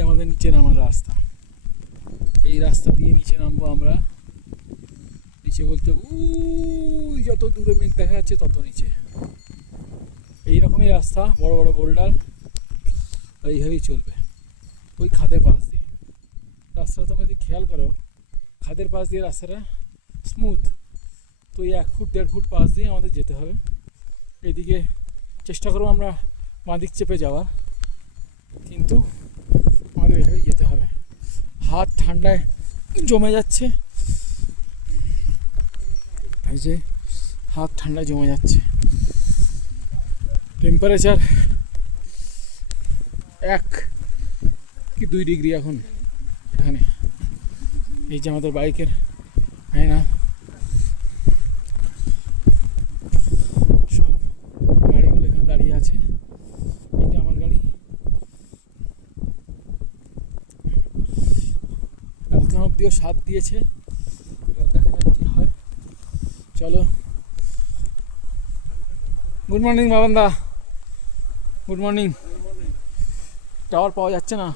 যে আমাদের নিচে নামার রাস্তা, এই রাস্তা দিয়ে নিচে নামবো আমরা। নিচে বলতে ওই যত দূরে মেঘ দেখা যাচ্ছে তত নিচে। এইরকমই রাস্তা, বড় বড় বোল্ডার, এইভাবেই চলবে ওই খাদের পাশ দিয়ে। রাস্তাটা তোমরা যদি খেয়াল করো, খাদের পাশ দিয়ে রাস্তাটা স্মুথ, তো এই 1 ফুট 1.5 ফুট পাশ দিয়ে আমাদের যেতে হবে। এদিকে চেষ্টা করবো আমরা বাঁদিক চেপে যাওয়ার, কিন্তু আমাদের এভাবেই যেতে হবে। হাত ঠান্ডায় জমে যাচ্ছে, এই যে হাত ঠান্ডায় জমে যাচ্ছে। টেম্পারেচার 1 কি 2 ডিগ্রি এখন এখানে। এই যে আমাদের বাইকের আয়না, সব গাড়িগুলো এখানে দাঁড়িয়ে আছে। এইটা আমার গাড়ি। এতক্ষণ অব্দিও 7 দিয়েছে, এবার দেখা যাক কি হয়। চলো, গুড মর্নিং বাবান্দা, গুড মর্নিং। টাওয়ার পাওয়া যাচ্ছে না।